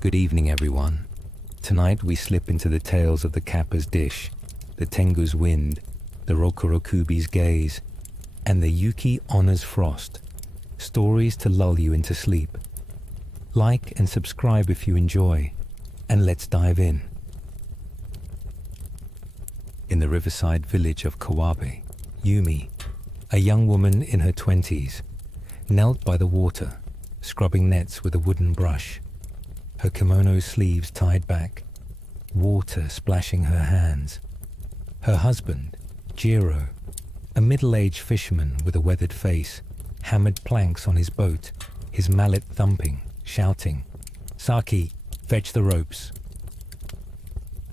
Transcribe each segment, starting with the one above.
Good evening, everyone. Tonight we slip into the tales of the Kappa's dish, the Tengu's wind, the Rokurokubi's gaze, and the Yuki-onna's frost. Stories to lull you into sleep. Like and subscribe if you enjoy, and let's dive in. In the riverside village of Kawabe, Yumi, a young woman in her 20s, knelt by the water, scrubbing nets with a wooden brush, her kimono sleeves tied back, water splashing her hands. Her husband, Jiro, a middle-aged fisherman with a weathered face, hammered planks on his boat, his mallet thumping, shouting, "Saki, fetch the ropes."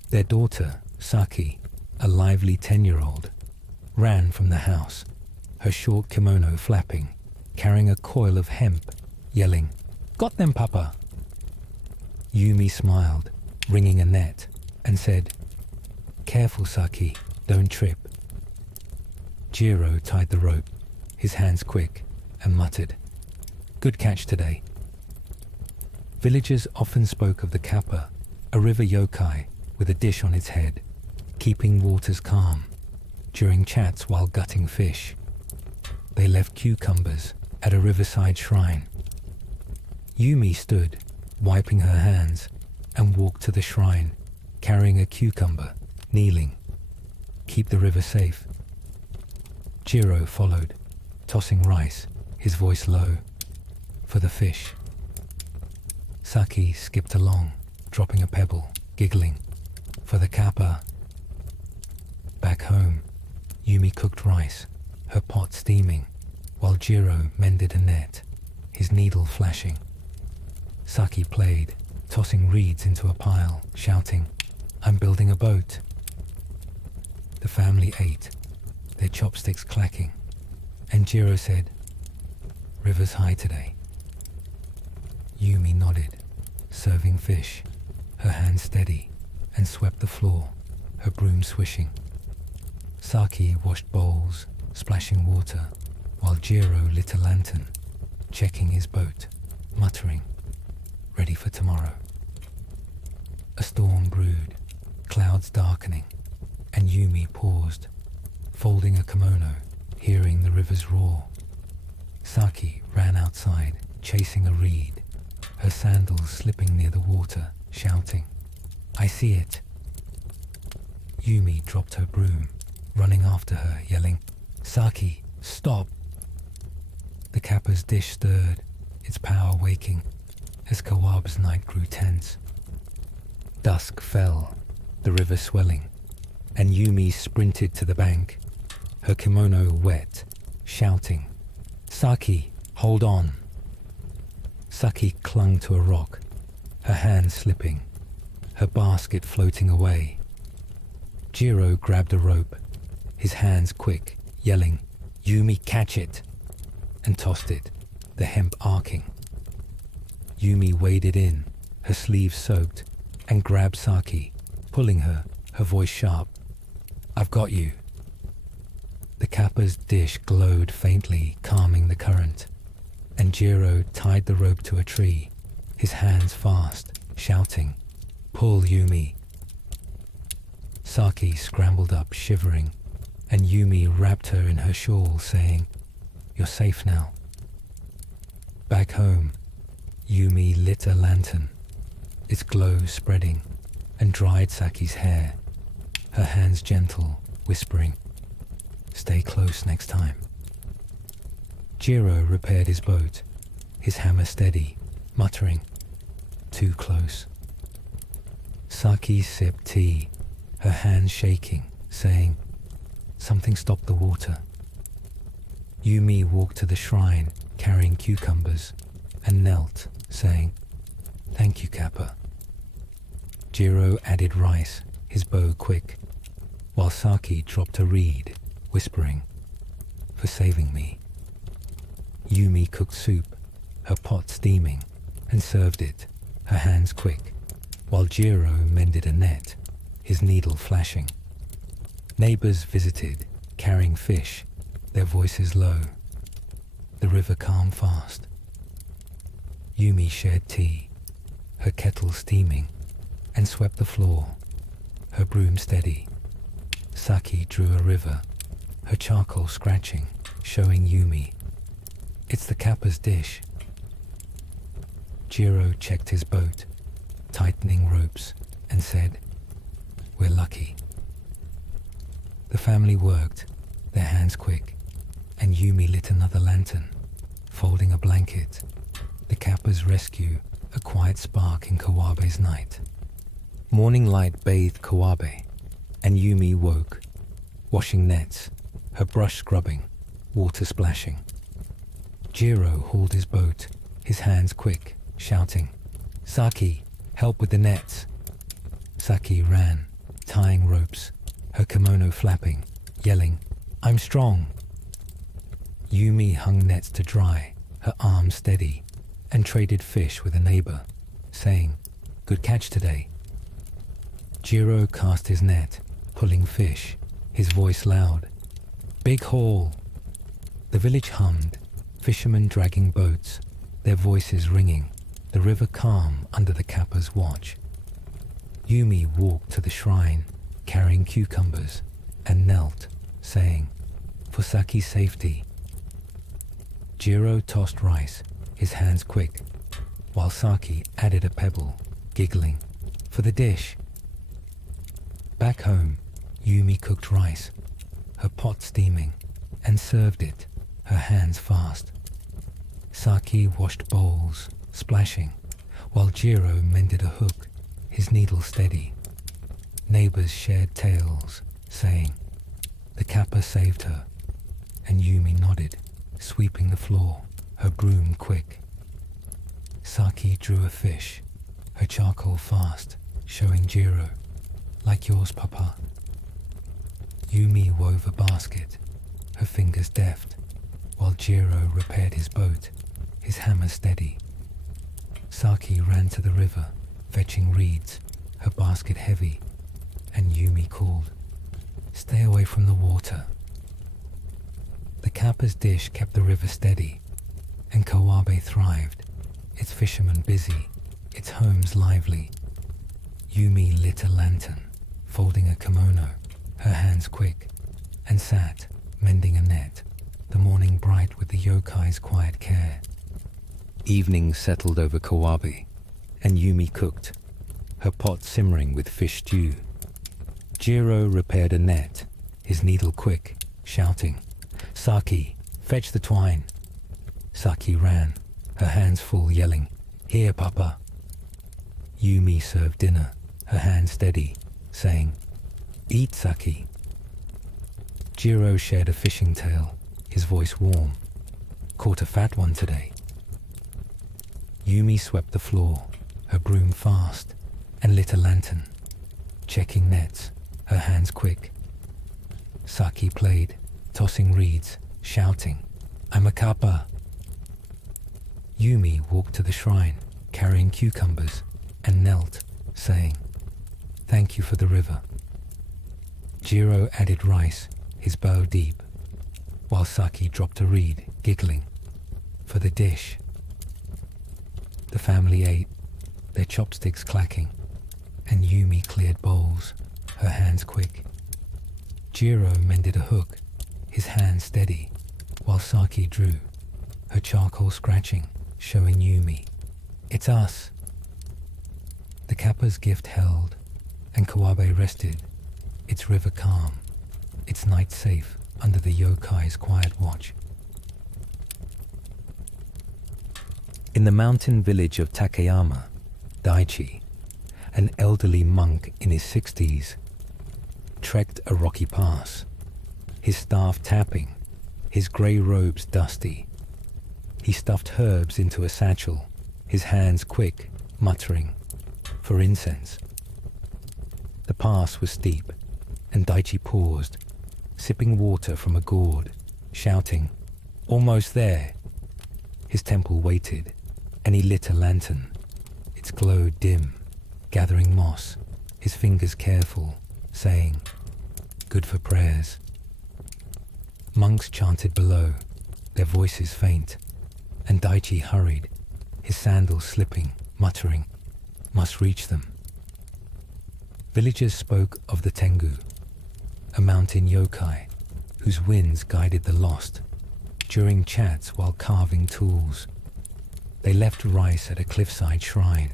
Their daughter, Saki, a lively 10-year-old, ran from the house, her short kimono flapping, carrying a coil of hemp, yelling, "Got them, Papa!" Yumi smiled, wringing a net, and said, "Careful, Saki, don't trip." Jiro tied the rope, his hands quick, and muttered, "Good catch today." Villagers often spoke of the Kappa, a river yokai with a dish on its head, keeping waters calm, during chats while gutting fish. They left cucumbers at a riverside shrine. Yumi stood, wiping her hands, and walked to the shrine, carrying a cucumber, kneeling. "Keep the river safe." Jiro followed, tossing rice, his voice low, "For the fish." Saki skipped along, dropping a pebble, giggling, "For the Kappa." Back home, Yumi cooked rice, her pot steaming, while Jiro mended a net, his needle flashing. Saki played, tossing reeds into a pile, shouting, "I'm building a boat." The family ate, their chopsticks clacking, and Jiro said, "River's high today." Yumi nodded, serving fish, her hands steady, and swept the floor, her broom swishing. Saki washed bowls, splashing water, while Jiro lit a lantern, checking his boat, muttering, "Ready for tomorrow." A storm brewed, clouds darkening, and Yumi paused, folding a kimono, hearing the river's roar. Saki ran outside, chasing a reed, her sandals slipping near the water, shouting, "I see it." Yumi dropped her broom, running after her, yelling, "Saki, stop!" The Kappa's dish stirred, its power waking, as Kawabe's night grew tense. Dusk fell, the river swelling, and Yumi sprinted to the bank, her kimono wet, shouting, "Saki, hold on!" Saki clung to a rock, her hands slipping, her basket floating away. Jiro grabbed a rope, his hands quick, yelling, "Yumi, catch it!" and tossed it, the hemp arcing. Yumi waded in, her sleeves soaked, and grabbed Saki, pulling her, her voice sharp, "I've got you." The Kappa's dish glowed faintly, calming the current, and Jiro tied the rope to a tree, his hands fast, shouting, "Pull, Yumi." Saki scrambled up, shivering, and Yumi wrapped her in her shawl, saying, "You're safe now." Back home, Yumi lit a lantern, its glow spreading, and dried Saki's hair, her hands gentle, whispering, "Stay close next time." Jiro repaired his boat, his hammer steady, muttering, "Too close." Saki sipped tea, her hands shaking, saying, "Something stopped the water." Yumi walked to the shrine, carrying cucumbers, and knelt, saying, "Thank you, Kappa." Jiro added rice, his bow quick, while Saki dropped a reed, whispering, "For saving me." Yumi cooked soup, her pot steaming, and served it, her hands quick, while Jiro mended a net, his needle flashing. Neighbors visited, carrying fish, their voices low. The river calmed fast. Yumi shared tea, her kettle steaming, and swept the floor, her broom steady. Saki drew a river, her charcoal scratching, showing Yumi. It's the Kappa's dish. Jiro checked his boat, tightening ropes, and said, "We're lucky." The family worked, their hands quick, and Yumi lit another lantern, folding a blanket. The Kappa's rescue, a quiet spark in Kawabe's night. Morning light bathed Kawabe, and Yumi woke, washing nets, her brush scrubbing, water splashing. Jiro hauled his boat, his hands quick, shouting, "Saki, help with the nets." Saki ran, tying ropes, her kimono flapping, yelling, "I'm strong." Yumi hung nets to dry, her arms steady, and traded fish with a neighbor, saying, "Good catch today." Jiro cast his net, pulling fish, his voice loud, "Big haul." The village hummed, fishermen dragging boats, their voices ringing, the river calm under the Kappa's watch. Yumi walked to the shrine, carrying cucumbers, and knelt, saying, "For Saki's safety." Jiro tossed rice, his hands quick, while Saki added a pebble, giggling, "For the dish." Back home, Yumi cooked rice, her pot steaming, and served it, her hands fast. Saki washed bowls, splashing, while Jiro mended a hook, his needle steady. Neighbors shared tales, saying, "The Kappa saved her," and Yumi nodded, sweeping the floor, her broom quick. Saki drew a fish, her charcoal fast, showing Jiro, "Like yours, Papa." Yumi wove a basket, her fingers deft, while Jiro repaired his boat, his hammer steady. Saki ran to the river, fetching reeds, her basket heavy, and Yumi called, "Stay away from the water." The Kappa's dish kept the river steady, and Kawabe thrived, its fishermen busy, its homes lively. Yumi lit a lantern, folding a kimono, her hands quick, and sat, mending a net, the morning bright with the Yokai's quiet care. Evening settled over Kawabe, and Yumi cooked, her pot simmering with fish stew. Jiro repaired a net, his needle quick, shouting, "Saki, fetch the twine." Saki ran, her hands full, yelling, "Here, Papa." Yumi served dinner, her hands steady, saying, "Eat, Saki." Jiro shared a fishing tale, his voice warm. "Caught a fat one today." Yumi swept the floor, her broom fast, and lit a lantern, checking nets, her hands quick. Saki played, tossing reeds, shouting, "I'm a Kappa." Yumi walked to the shrine, carrying cucumbers, and knelt, saying, "Thank you for the river." Jiro added rice, his bow deep, while Saki dropped a reed, giggling, "For the dish." The family ate, their chopsticks clacking, and Yumi cleared bowls, her hands quick. Jiro mended a hook, his hands steady, while Saki drew, her charcoal scratching, showing Yumi, "It's us." The Kappa's gift held, and Kawabe rested, its river calm, its night safe under the Yokai's quiet watch. In the mountain village of Takayama, Daichi, an elderly monk in his 60s, trekked a rocky pass, his staff tapping, his grey robes dusty. He stuffed herbs into a satchel, his hands quick, muttering, "For incense." The pass was steep, and Daichi paused, sipping water from a gourd, shouting, "Almost there." His temple waited, and he lit a lantern. Its glow dim, gathering moss, his fingers careful, saying, "Good for prayers." Monks chanted below, their voices faint, and Daichi hurried, his sandals slipping, muttering, must reach them. Villagers spoke of the Tengu, a mountain yokai whose winds guided the lost during chats while carving tools. They left rice at a cliffside shrine.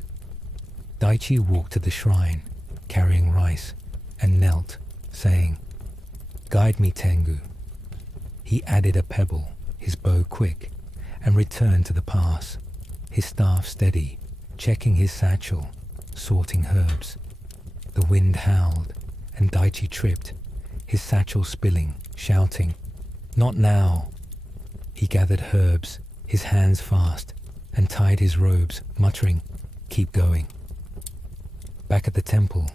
Daichi walked to the shrine, carrying rice, and knelt, saying, "Guide me, Tengu." He added a pebble, his bow quick, and returned to the pass, his staff steady, checking his satchel, sorting herbs. The wind howled, and Daichi tripped, his satchel spilling, shouting, "Not now!" He gathered herbs, his hands fast, and tied his robes, muttering, "Keep going." Back at the temple,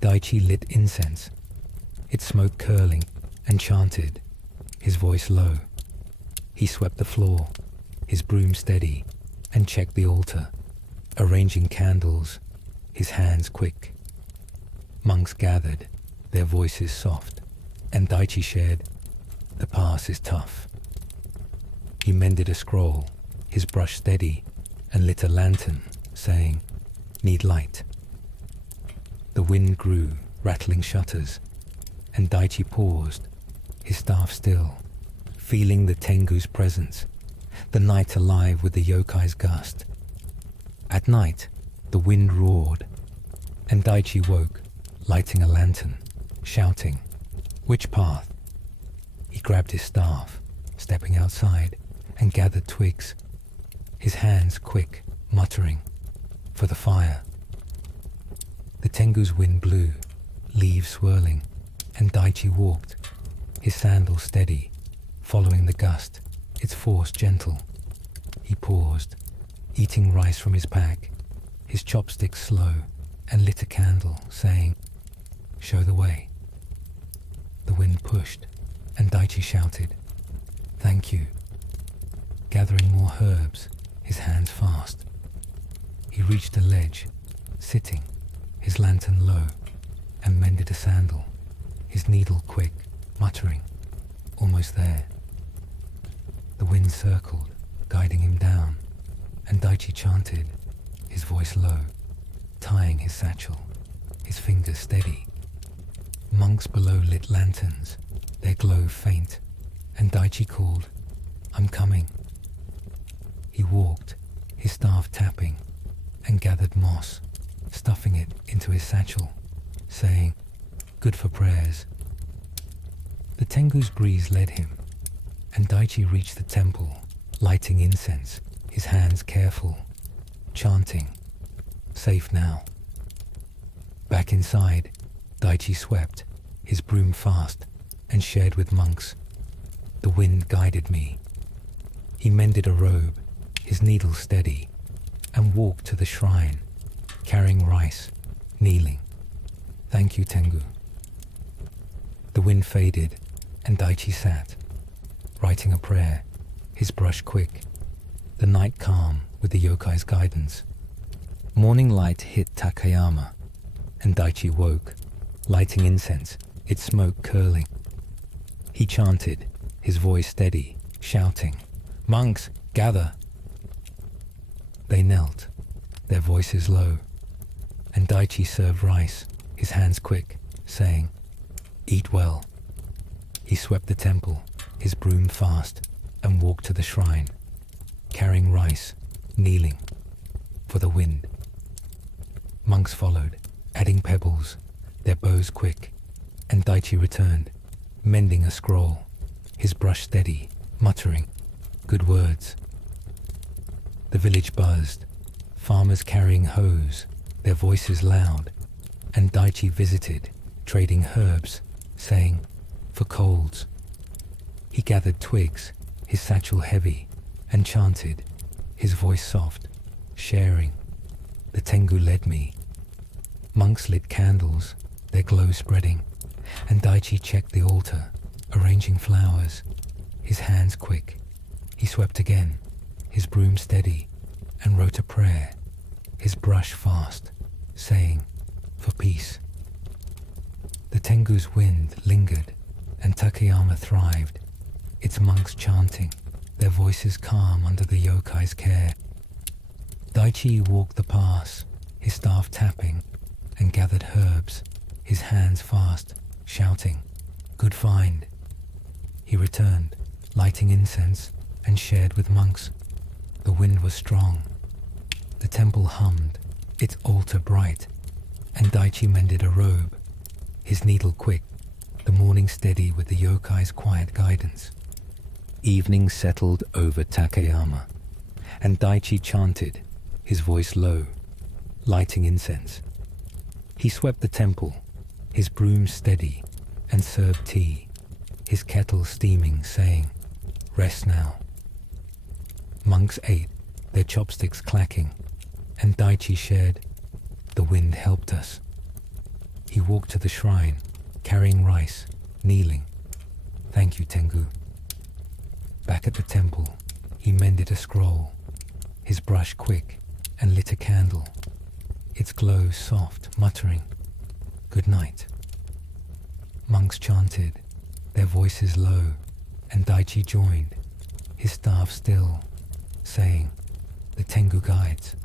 Daichi lit incense, its smoke curling, and chanted, his voice low. He swept the floor, his broom steady, and checked the altar, arranging candles, his hands quick. Monks gathered, their voices soft, and Daichi shared, "The pass is tough." He mended a scroll, his brush steady, and lit a lantern, saying, "Need light." The wind grew, rattling shutters, and Daichi paused, his staff still, feeling the Tengu's presence, the night alive with the yokai's gust. At night, the wind roared, and Daichi woke, lighting a lantern, shouting, "Which path?" He grabbed his staff, stepping outside, and gathered twigs, his hands quick, muttering, "For the fire." The Tengu's wind blew, leaves swirling, and Daichi walked, his sandals steady, following the gust, its force gentle. He paused, eating rice from his pack, his chopsticks slow, and lit a candle, saying, "Show the way." The wind pushed, and Daichi shouted, "Thank you." Gathering more herbs, his hands fast. He reached a ledge, sitting, his lantern low, and mended a sandal, his needle quick, muttering, "Almost there." The wind circled, guiding him down, and Daichi chanted, his voice low, tying his satchel, his fingers steady. Monks below lit lanterns, their glow faint, and Daichi called, "I'm coming." He walked, his staff tapping, and gathered moss, stuffing it into his satchel, saying, "Good for prayers." The Tengu's breeze led him, and Daichi reached the temple, lighting incense, his hands careful, chanting, "Safe now." Back inside, Daichi swept, his broom fast, and shared with monks. The wind guided me. He mended a robe, his needle steady, and walked to the shrine, carrying rice, kneeling. "Thank you, Tengu." The wind faded, and Daichi sat, writing a prayer, his brush quick, the night calm with the yokai's guidance. Morning light hit Takayama, and Daichi woke, lighting incense, its smoke curling. He chanted, his voice steady, shouting, "Monks, gather!" They knelt, their voices low, and Daichi served rice, his hands quick, saying, "Eat well." He swept the temple, his broom fast, and walked to the shrine, carrying rice, kneeling, for the wind. Monks followed, adding pebbles, their bows quick, and Daichi returned, mending a scroll, his brush steady, muttering, "Good words." The village buzzed, farmers carrying hoes, their voices loud, and Daichi visited, trading herbs, saying, "For colds." He gathered twigs, his satchel heavy, and chanted, his voice soft, sharing. The Tengu led me. Monks lit candles, their glow spreading, and Daichi checked the altar, arranging flowers, his hands quick. He swept again, his broom steady, and wrote a prayer, his brush fast, saying, "For peace." The Tengu's wind lingered, and Takayama thrived, its monks chanting, their voices calm under the yokai's care. Daichi walked the pass, his staff tapping, and gathered herbs, his hands fast, shouting, "Good find." He returned, lighting incense, and shared with monks. The wind was strong. The temple hummed, its altar bright, and Daichi mended a robe, his needle quick, the morning steady with the yokai's quiet guidance. Evening settled over Takayama, and Daichi chanted, his voice low, lighting incense. He swept the temple, his broom steady, and served tea, his kettle steaming, saying, "Rest now." Monks ate, their chopsticks clacking, and Daichi shared, "The wind helped us." He walked to the shrine, carrying rice, kneeling. "Thank you, Tengu." Back at the temple, he mended a scroll, his brush quick, and lit a candle, its glow soft, muttering, "Good night." Monks chanted, their voices low, and Daichi joined, his staff still, saying, "The Tengu guides."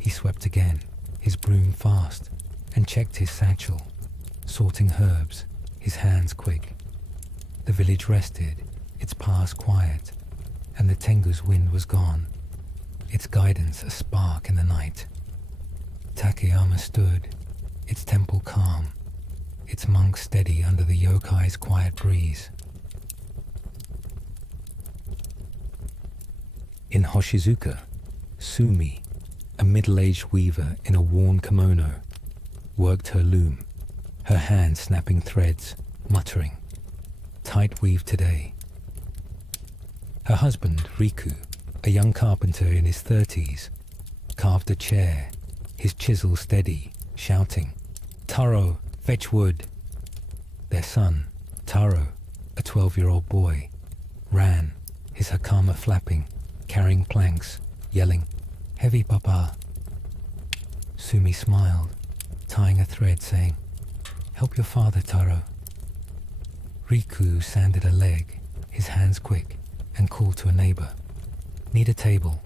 He swept again, his broom fast, and checked his satchel, sorting herbs, his hands quick. The village rested, its paths quiet, and the Tengu's wind was gone, its guidance a spark in the night. Takayama stood, its temple calm, its monks steady under the yokai's quiet breeze. In Hoshizuka, Sumi, a middle-aged weaver in a worn kimono, worked her loom, her hands snapping threads, muttering, "Tight weave today." Her husband, Riku, a young carpenter in his 30s, carved a chair, his chisel steady, shouting, "Taro, fetch wood." Their son, Taro, a 12-year-old boy, ran, his hakama flapping, carrying planks, yelling, "Heavy, Papa." Sumi smiled, tying a thread, saying, "Help your father, Taro." Riku sanded a leg, his hands quick, and called to a neighbor, "Need a table."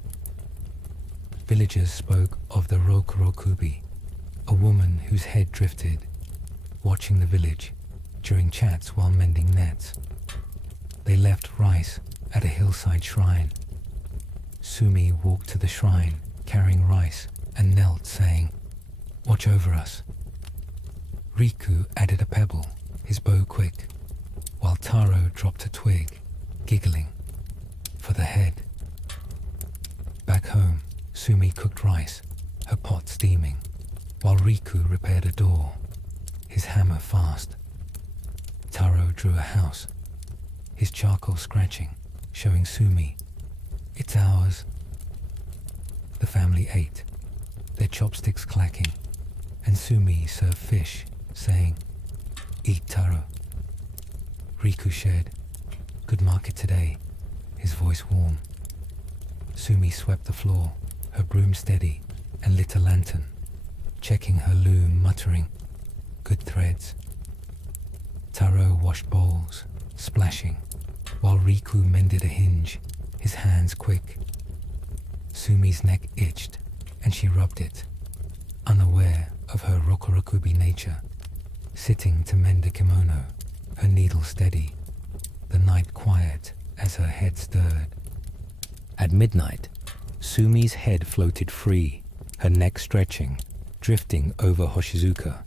Villagers spoke of the Rokurokubi, a woman whose head drifted, watching the village during chats while mending nets. They left rice at a hillside shrine. Sumi walked to the shrine, carrying rice, and knelt, saying, "Watch over us." Riku added a pebble, his bow quick, while Taro dropped a twig, giggling, "For the head." Back home, Sumi cooked rice, her pot steaming, while Riku repaired a door, his hammer fast. Taro drew a house, his charcoal scratching, showing Sumi, "It's ours." The family ate, their chopsticks clacking, and Sumi served fish, saying, "Eat, Taro." Riku shared, "Good market today," his voice warm. Sumi swept the floor, her broom steady, and lit a lantern, checking her loom, muttering, "Good threads." Taro washed bowls, splashing, while Riku mended a hinge, his hands quick. Sumi's neck itched, and she rubbed it, unaware of her Rokurokubi nature, sitting to mend a kimono, her needle steady, the night quiet as her head stirred. At midnight, Sumi's head floated free, her neck stretching, drifting over Hoshizuka.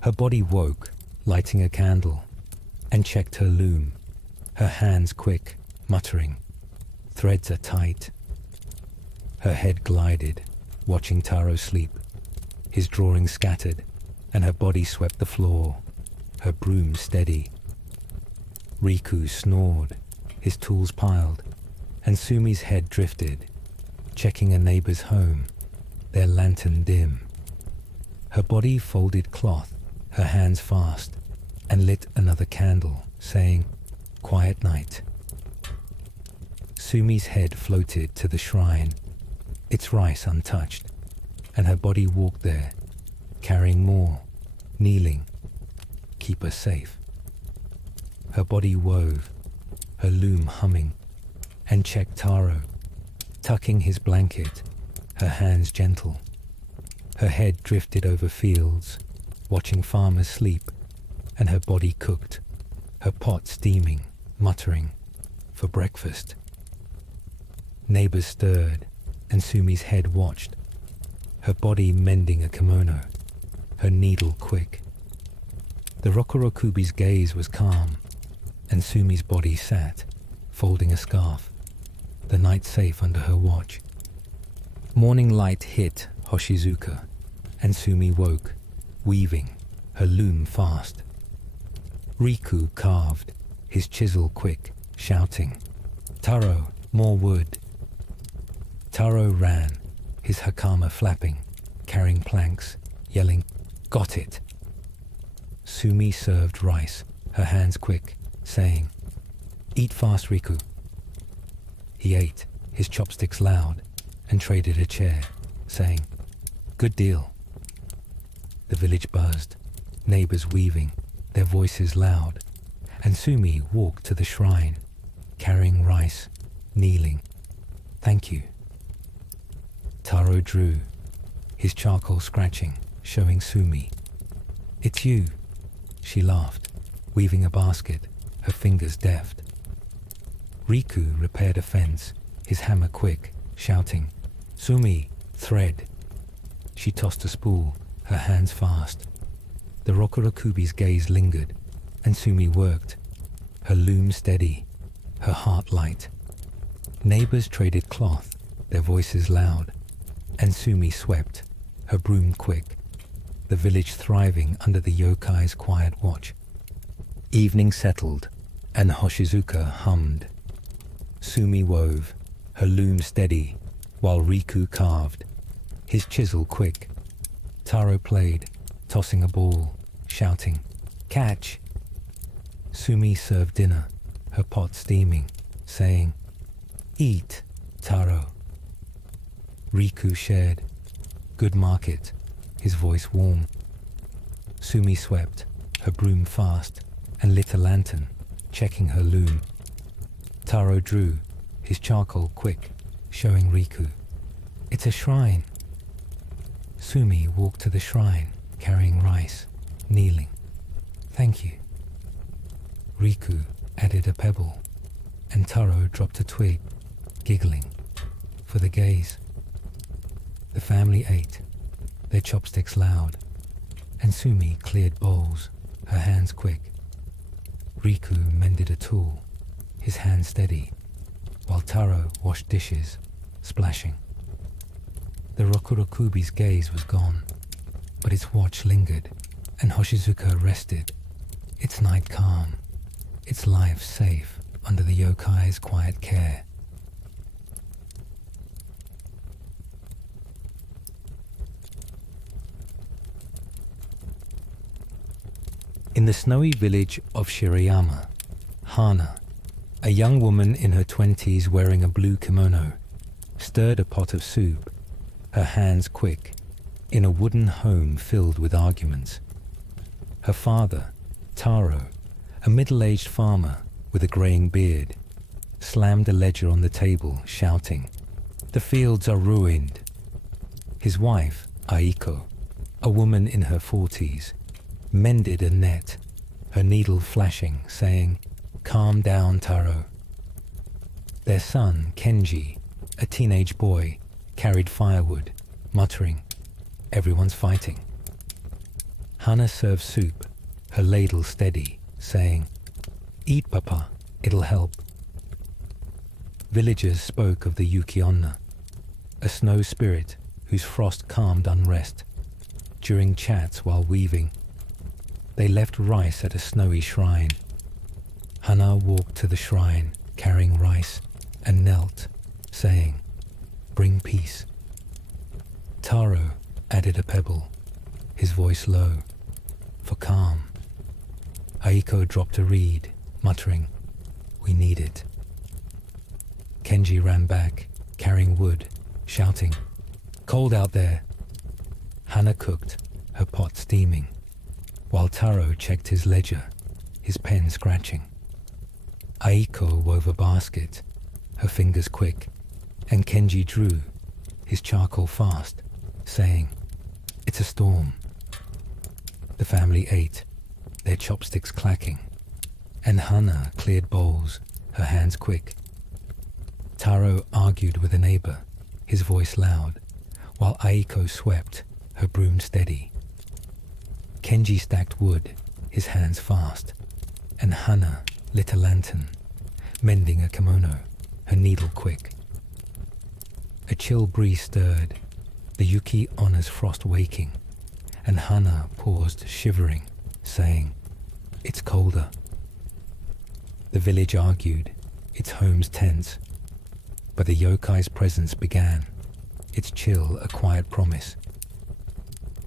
Her body woke, lighting a candle, and checked her loom, her hands quick, muttering, "Threads are tight." Her head glided, watching Taro sleep, his drawings scattered, and her body swept the floor, her broom steady. Riku snored, his tools piled, and Sumi's head drifted, checking a neighbor's home, their lantern dim. Her body folded cloth, her hands fast, and lit another candle, saying, "Quiet night." Sumi's head floated to the shrine, its rice untouched, and her body walked there, carrying more, kneeling, "Keep us safe." Her body wove, her loom humming, and checked Taro, tucking his blanket, her hands gentle. Her head drifted over fields, watching farmers sleep, and her body cooked, her pot steaming, muttering, for breakfast. Neighbors stirred, and Sumi's head watched, her body mending a kimono, her needle quick. The Rokurokubi's gaze was calm, and Sumi's body sat, folding a scarf, the night safe under her watch. Morning light hit Hoshizuka, and Sumi woke, weaving, her loom fast. Riku carved, his chisel quick, shouting, "Taro, more wood." Taro ran, his hakama flapping, carrying planks, yelling, "Got it!" Sumi served rice, her hands quick, saying, "Eat fast, Riku." He ate, his chopsticks loud, and traded a chair, saying, "Good deal." The village buzzed, neighbors weaving, their voices loud, and Sumi walked to the shrine, carrying rice, kneeling. "Thank you." Taro drew, his charcoal scratching, showing Sumi. "It's you." She laughed, weaving a basket, her fingers deft. Riku repaired a fence, his hammer quick, shouting, "Sumi, thread." She tossed a spool, her hands fast. The Rokurokubi's gaze lingered, and Sumi worked, her loom steady, her heart light. Neighbors traded cloth, their voices loud, and Sumi swept, her broom quick, the village thriving under the Yokai's quiet watch. Evening settled, and Hoshizuka hummed. Sumi wove, her loom steady, while Riku carved, his chisel quick. Taro played, tossing a ball, shouting, "Catch!" Sumi served dinner, her pot steaming, saying, "Eat, Taro." Riku shared, "Good market," his voice warm. Sumi swept, her broom fast, and lit a lantern, checking her loom. Taro drew, his charcoal quick, showing Riku, "It's a shrine." Sumi walked to the shrine, carrying rice, kneeling. "Thank you." Riku added a pebble, and Taro dropped a twig, giggling, for the gaze. The family ate, their chopsticks loud, and Sumi cleared bowls, her hands quick. Riku mended a tool, his hand steady, while Taro washed dishes, splashing. The Rokurokubi's gaze was gone, but its watch lingered, and Hoshizuka rested, its night calm, its life safe under the Yokai's quiet care. In the snowy village of Shirayama, Hana, a young woman in her 20s wearing a blue kimono, stirred a pot of soup, her hands quick, in a wooden home filled with arguments. Her father, Taro, a middle-aged farmer with a greying beard, slammed a ledger on the table, shouting, "The fields are ruined." His wife, Aiko, a woman in her 40s, mended a net, her needle flashing, saying, "Calm down, Taro." Their son, Kenji, a teenage boy, carried firewood, muttering, "Everyone's fighting." Hana served soup, her ladle steady, saying, "Eat, Papa, it'll help." Villagers spoke of the Yuki-onna, a snow spirit whose frost calmed unrest. During chats while weaving, they left rice at a snowy shrine. Hana walked to the shrine, carrying rice, and knelt, saying, "Bring peace." Taro added a pebble, his voice low, for calm. Aiko dropped a reed, muttering, "We need it." Kenji ran back, carrying wood, shouting, "Cold out there." Hana cooked, her pot steaming, while Taro checked his ledger, his pen scratching. Aiko wove a basket, her fingers quick, and Kenji drew, his charcoal fast, saying, It's a storm. The family ate, their chopsticks clacking, and Hana cleared bowls, her hands quick. Taro argued with a neighbor, his voice loud, while Aiko swept, her broom steady. Kenji stacked wood, his hands fast, and Hana lit a lantern, mending a kimono, her needle quick. A chill breeze stirred, the Yuki-onna's frost waking, and Hana paused shivering, saying, "It's colder." The village argued, its homes tense, but the yokai's presence began, its chill a quiet promise.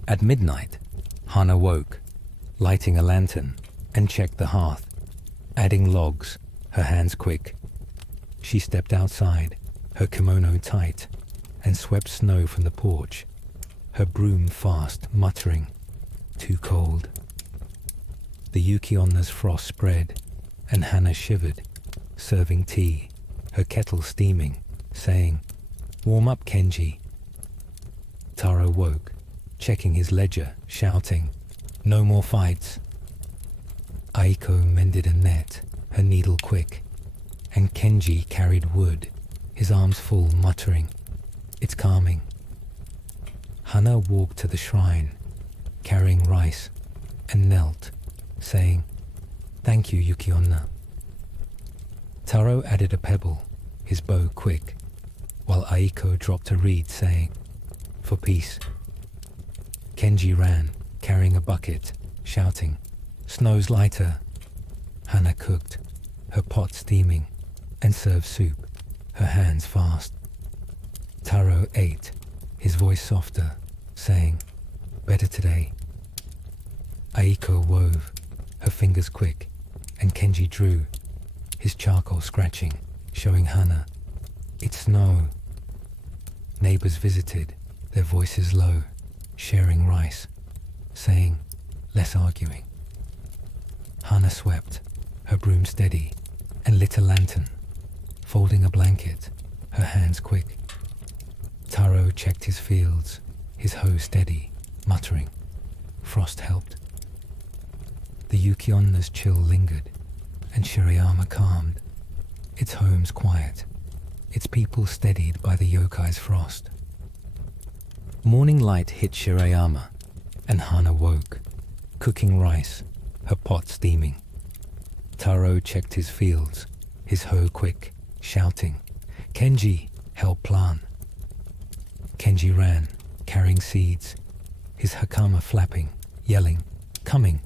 At midnight, Hana woke, lighting a lantern, and checked the hearth, adding logs, her hands quick. She stepped outside, her kimono tight, and swept snow from the porch, her broom fast, muttering, "Too cold." The Yuki-onna's frost spread, and Hana shivered, serving tea, her kettle steaming, saying, "Warm up, Kenji." Taro woke, checking his ledger, shouting, "No more fights." Aiko mended a net, her needle quick, and Kenji carried wood, his arms full, muttering, "It's calming." Hana walked to the shrine, carrying rice, and knelt, saying, "Thank you, Yuki-onna." Taro added a pebble, his bow quick, while Aiko dropped a reed, saying, "For peace." Kenji ran, carrying a bucket, shouting, "Snow's lighter." Hana cooked, her pot steaming, and served soup, her hands fast. Taro ate, his voice softer, saying, "Better today." Aiko wove, her fingers quick, and Kenji drew, his charcoal scratching, showing Hana, "It's snow." Neighbors visited, their voices low, sharing rice, saying, "Less arguing." Hana swept, her broom steady, and lit a lantern, folding a blanket, her hands quick. Taro checked his fields, his hoe steady, muttering, "Frost helped." The Yuki-onna's chill lingered, and Shirayama calmed, its homes quiet, its people steadied by the yokai's frost. Morning light hit Shirayama, and Hana woke, cooking rice, her pot steaming. Taro checked his fields, his hoe quick, shouting, "Kenji, help plant." Kenji ran, carrying seeds, his hakama flapping, yelling, "Coming."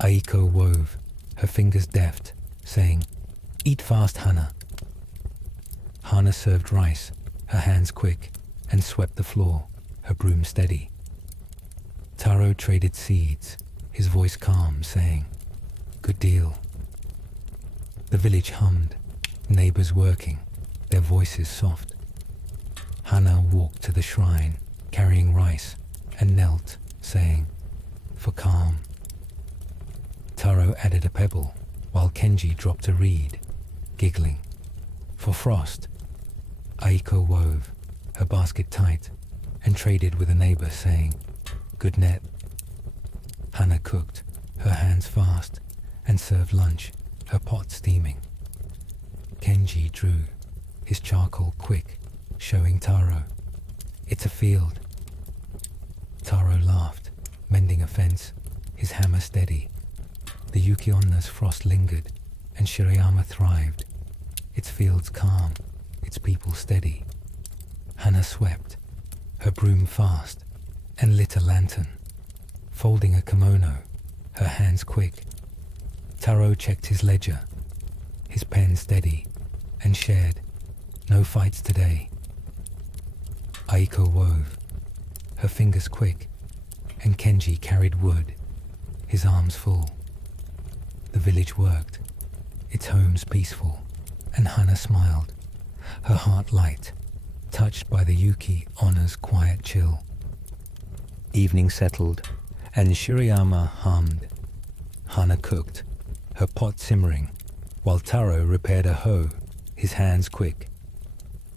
Aiko wove, her fingers deft, saying, "Eat fast, Hana." Hana served rice, her hands quick, and swept the floor, her broom steady. Taro traded seeds, his voice calm, saying, "Good deal." The village hummed, neighbors working, their voices soft. Hana walked to the shrine, carrying rice, and knelt, saying, "For calm." Taro added a pebble, while Kenji dropped a reed, giggling, "For frost." Aiko wove, her basket tight, and traded with a neighbor, saying, "Good net." Hana cooked, her hands fast, and served lunch, her pot steaming. Kenji drew, his charcoal quick, showing Taro, "It's a field." Taro laughed, mending a fence, his hammer steady. The Yuki-onna's frost lingered, and Shirayama thrived, its fields calm, its people steady. Hana swept, her broom fast, and lit a lantern, folding a kimono, her hands quick. Taro checked his ledger, his pen steady, and shared, "No fights today." Aiko wove, her fingers quick, and Kenji carried wood, his arms full. The village worked, its homes peaceful, and Hana smiled, her heart light, touched by the Yuki-onna's quiet chill. Evening settled, and Shirayama hummed. Hana cooked, her pot simmering, while Taro repaired a hoe, his hands quick.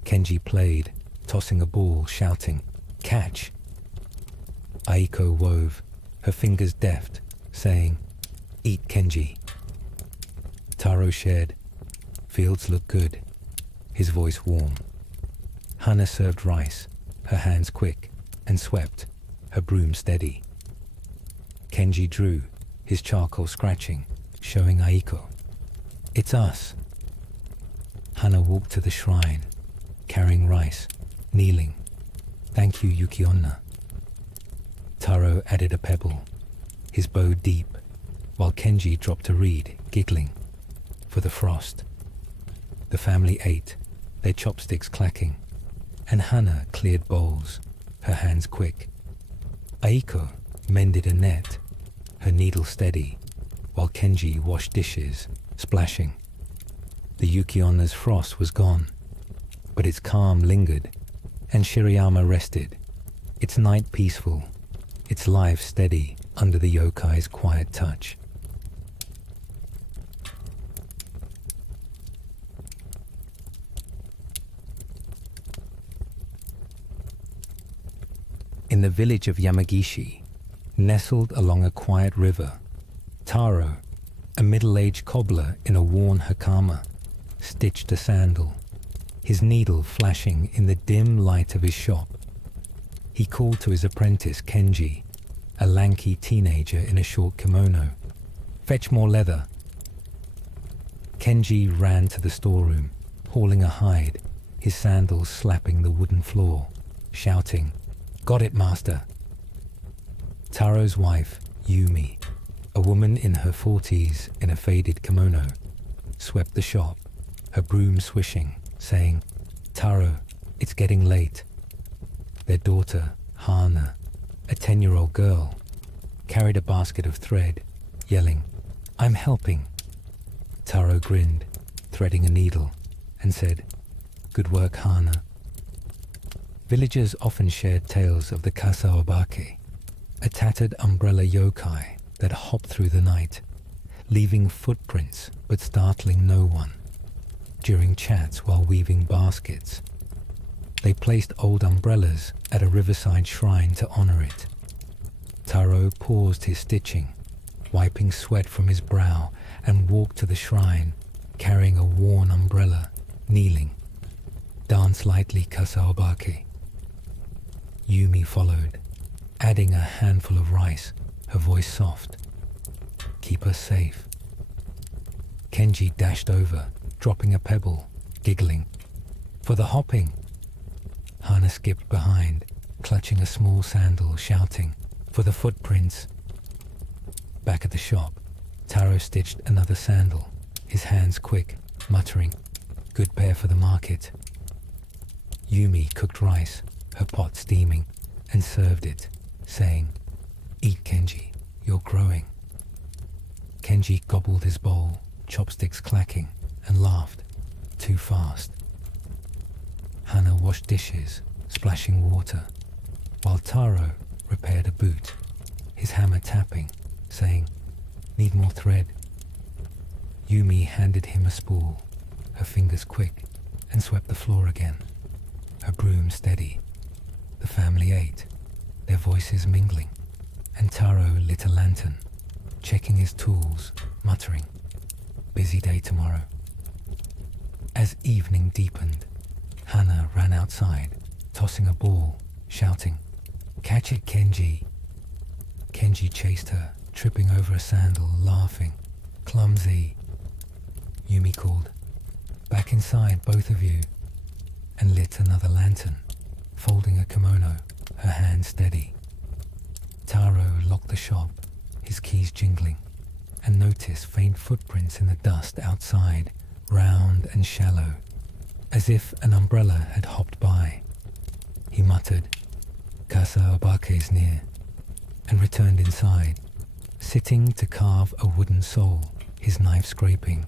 Kenji played, tossing a ball, shouting, "Catch!" Aiko wove, her fingers deft, saying, "Eat, Kenji." Taro shared, "Fields look good," his voice warm. Hana served rice, her hands quick, and swept, her broom steady. Kenji drew, his charcoal scratching, showing Aiko, "It's us." Hana walked to the shrine, carrying rice, kneeling. "Thank you, Yuki-onna." Taro added a pebble, his bow deep, while Kenji dropped a reed, giggling, for the frost. The family ate, their chopsticks clacking, and Hana cleared bowls, her hands quick. Aiko mended a net, her needle steady, while Kenji washed dishes, splashing. The Yuki-onna's frost was gone, but its calm lingered, and Shirayama rested, its night peaceful, its life steady under the yokai's quiet touch. In the village of Yamagishi, nestled along a quiet river, Taro, a middle-aged cobbler in a worn hakama, stitched a sandal, his needle flashing in the dim light of his shop. He called to his apprentice Kenji, a lanky teenager in a short kimono, "Fetch more leather." Kenji ran to the storeroom, hauling a hide, his sandals slapping the wooden floor, shouting, "Got it, master." Taro's wife, Yumi, a woman in her 40s in a faded kimono, swept the shop, her broom swishing, saying, "Taro, it's getting late." Their daughter, Hana, a 10-year-old girl, carried a basket of thread, yelling, "I'm helping." Taro grinned, threading a needle, and said, "Good work, Hana." Villagers often shared tales of the Kasa Obake, a tattered umbrella yokai that hopped through the night, leaving footprints but startling no one. During chats while weaving baskets, they placed old umbrellas at a riverside shrine to honor it. Taro paused his stitching, wiping sweat from his brow, and walked to the shrine, carrying a worn umbrella, kneeling. "Dance lightly, Kasa Obake." Yumi followed, adding a handful of rice, her voice soft. "Keep us safe." Kenji dashed over, dropping a pebble, giggling. "For the hopping!" Hana skipped behind, clutching a small sandal, shouting, "For the footprints!" Back at the shop, Taro stitched another sandal, his hands quick, muttering, "Good pair for the market." Yumi cooked rice, her pot steaming, and served it, saying, "Eat, Kenji, you're growing." Kenji gobbled his bowl, chopsticks clacking, and laughed, too fast. Hana washed dishes, splashing water, while Taro repaired a boot, his hammer tapping, saying, "Need more thread." Yumi handed him a spool, her fingers quick, and swept the floor again, her broom steady. The family ate, their voices mingling, and Taro lit a lantern, checking his tools, muttering, "Busy day tomorrow." As evening deepened, Hana ran outside, tossing a ball, shouting, "Catch it, Kenji." Kenji chased her, tripping over a sandal, laughing, "Clumsy." Yumi called, "Back inside, both of you," and lit another lantern, folding a kimono, her hand steady. Taro locked the shop, his keys jingling, and noticed faint footprints in the dust outside, round and shallow, as if an umbrella had hopped by. He muttered, "Kasa Obake's near," and returned inside, sitting to carve a wooden sole, his knife scraping,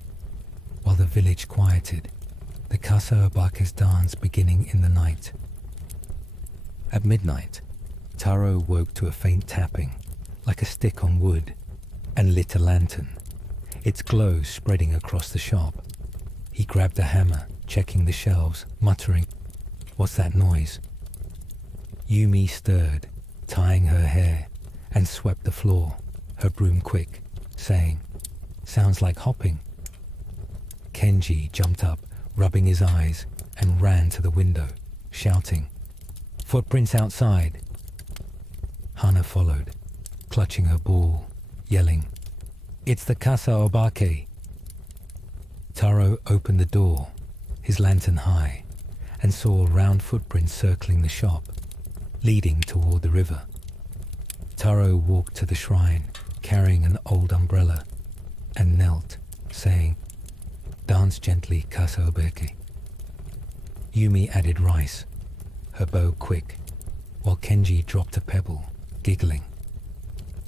while the village quieted, the Kasa Obake's dance beginning in the night. At midnight, Taro woke to a faint tapping, like a stick on wood, and lit a lantern, its glow spreading across the shop. He grabbed a hammer, checking the shelves, muttering, "What's that noise?" Yumi stirred, tying her hair, and swept the floor, her broom quick, saying, "Sounds like hopping." Kenji jumped up, rubbing his eyes, and ran to the window, shouting, "Footprints outside!" Hana followed, clutching her ball, yelling, "It's the Kasa Obake!" Taro opened the door, his lantern high, and saw round footprints circling the shop, leading toward the river. Taro walked to the shrine, carrying an old umbrella, and knelt, saying, "Dance gently, Kasa Obake." Yumi added rice, her bow quick, while Kenji dropped a pebble, giggling.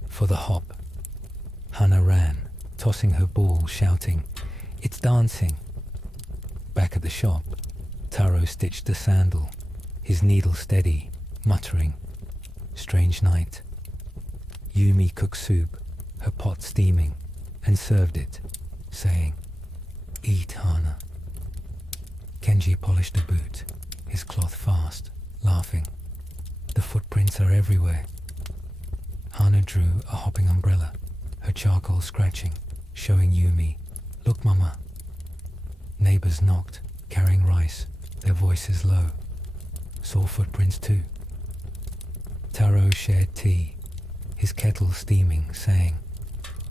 For the hop, Hana ran, tossing her ball, shouting, "It's dancing!" Back at the shop, Taro stitched a sandal, his needle steady, muttering, "Strange night." Yumi cooked soup, her pot steaming, and served it, saying, "Eat, Hana." Kenji polished a boot, his cloth fast, laughing. "The footprints are everywhere." Hana drew a hopping umbrella, her charcoal scratching, showing Yumi, "Look, Mama." Neighbors knocked, carrying rice, their voices low. Saw footprints too. Taro shared tea, his kettle steaming, saying,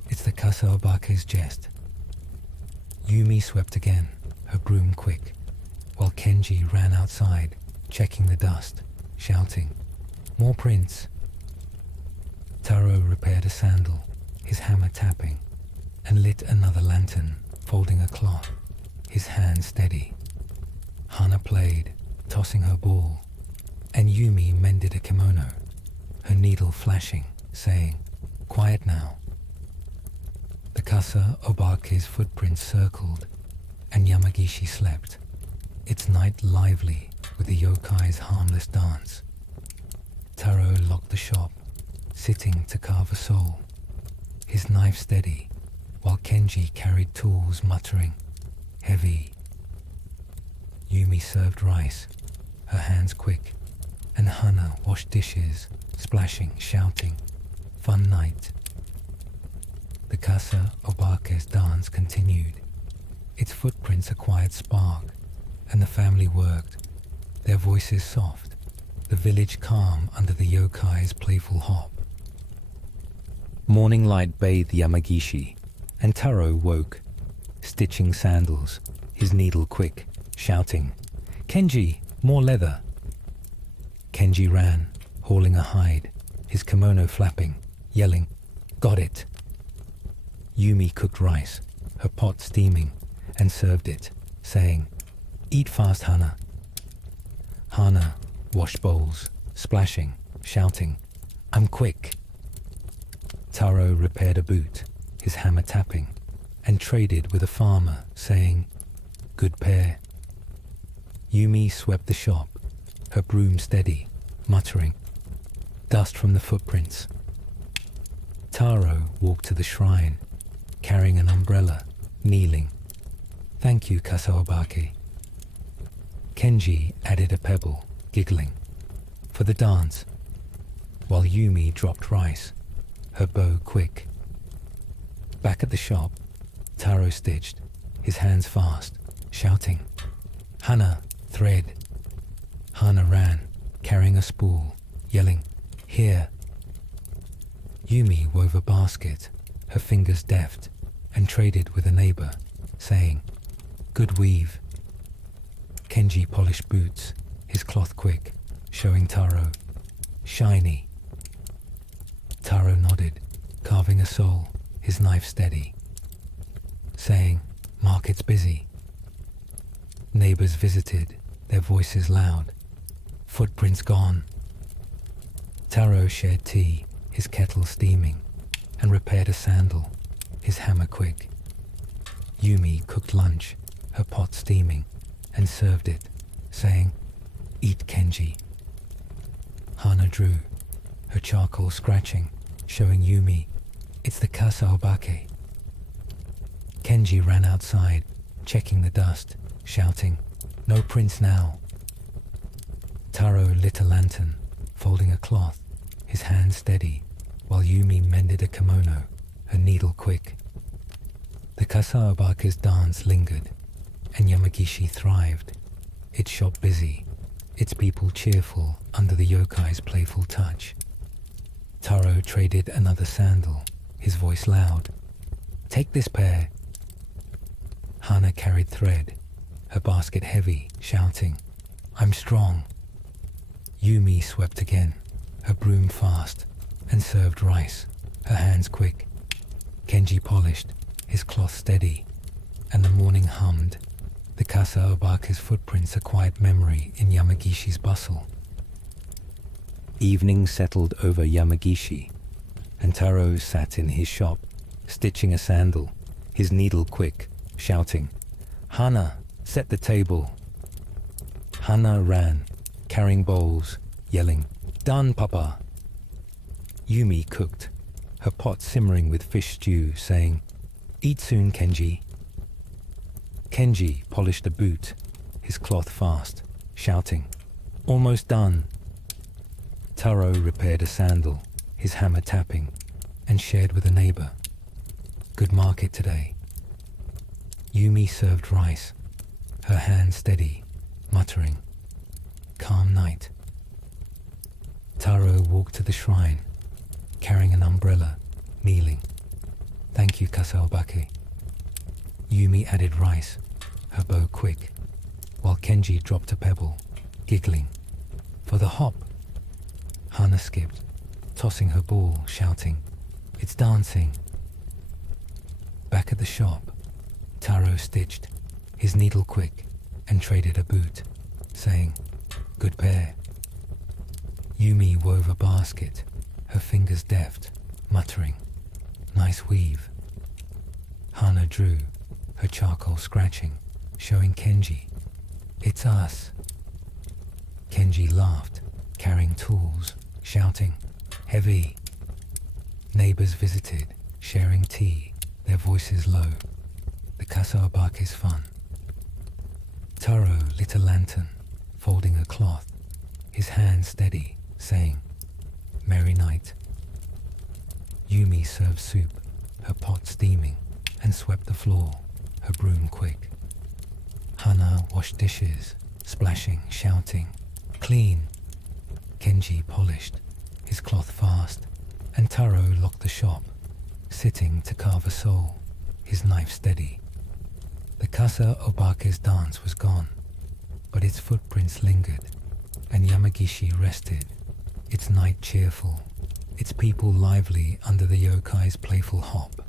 "It's the Kasa Obake's jest." Yumi swept again, her broom quick, while Kenji ran outside, checking the dust, shouting, "More prints." Taro repaired a sandal, his hammer tapping, and lit another lantern, folding a cloth, his hand steady. Hana played, tossing her ball, and Yumi mended a kimono, her needle flashing, saying, "Quiet now." The Kasa Obake's footprints circled, and Yamagishi slept, its night lively with the Yokai's harmless dance. Taro locked the shop, sitting to carve a soul, his knife steady, while Kenji carried tools, muttering, "Heavy." Yumi served rice, her hands quick, and Hana washed dishes, splashing, shouting, "Fun night." The Kasa Obake's dance continued, its footprints a quiet spark, and the family worked, their voices soft, the village calm under the Yokai's playful hop. Morning light bathed Yamagishi, and Taro woke, stitching sandals, his needle quick, shouting, "Kenji, more leather." Kenji ran, hauling a hide, his kimono flapping, yelling, "Got it." Yumi cooked rice, her pot steaming, and served it, saying, "Eat fast, Hana." Hana washed bowls, splashing, shouting, "I'm quick." Taro repaired a boot, his hammer tapping, and traded with a farmer, saying, "Good pair." Yumi swept the shop, her broom steady, muttering, "Dust from the footprints." Taro walked to the shrine, carrying an umbrella, kneeling. "Thank you, Kasa Obake." Kenji added a pebble, giggling, "For the dance," while Yumi dropped rice, her bow quick. Back at the shop, Taro stitched, his hands fast, shouting, "Hana, thread." Hana ran, carrying a spool, yelling, "Here." Yumi wove a basket, her fingers deft, and traded with a neighbor, saying, "Good weave." Kenji polished boots, his cloth quick, showing Taro, "Shiny." Taro nodded, carving a sole, his knife steady, saying, "Market's busy." Neighbors visited, their voices loud. "Footprints gone." Taro shared tea, his kettle steaming, and repaired a sandal, his hammer quick. Yumi cooked lunch, her pot steaming, and served it, saying, "Eat, Kenji." Hana drew, her charcoal scratching, showing Yumi, "It's the Kasa Obake." Kenji ran outside, checking the dust, shouting, "No prints now." Taro lit a lantern, folding a cloth, his hand steady, while Yumi mended a kimono, her needle quick. The Kasa Obake's dance lingered, and Yamagishi thrived, its shop busy, its people cheerful under the yokai's playful touch. Taro traded another sandal, his voice loud. "Take this pair." Hana carried thread, her basket heavy, shouting, "I'm strong." Yumi swept again, her broom fast, and served rice, her hands quick. Kenji polished, his cloth steady, and the morning hummed, the Kasa Obake's footprints a quiet memory in Yamagishi's bustle. Evening settled over Yamagishi, and Taro sat in his shop, stitching a sandal, his needle quick, shouting, "Hana, set the table." Hana ran, carrying bowls, yelling, "Done, Papa." Yumi cooked, her pot simmering with fish stew, saying, "Eat soon, Kenji." Kenji polished a boot, his cloth fast, shouting, "Almost done." Taro repaired a sandal, his hammer tapping, and shared with a neighbor. "Good market today." Yumi served rice, her hand steady, muttering, "Calm night." Taro walked to the shrine, carrying an umbrella, kneeling. "Thank you, Kasa Obake." Yumi added rice, her bow quick, while Kenji dropped a pebble, giggling, "For the hop." Hana skipped, tossing her ball, shouting, "It's dancing." Back at the shop, Taro stitched, his needle quick, and traded a boot, saying, "Good pair." Yumi wove a basket, her fingers deft, muttering, "Nice weave." Hana drew, her charcoal scratching, showing Kenji, "It's us." Kenji laughed, carrying tools, shouting, "Heavy." Neighbors visited, sharing tea, their voices low. The Kasa Obake's fun. Taro lit a lantern, folding a cloth, his hand steady, saying, "Merry night." Yumi served soup, her pot steaming, and swept the floor, her broom quick. Hana washed dishes, splashing, shouting, "Clean." Kenji polished, his cloth fast, and Taro locked the shop, sitting to carve a soul, his knife steady. The Kasa Obake's dance was gone, but its footprints lingered, and Yamagishi rested, its night cheerful, its people lively under the yokai's playful hop.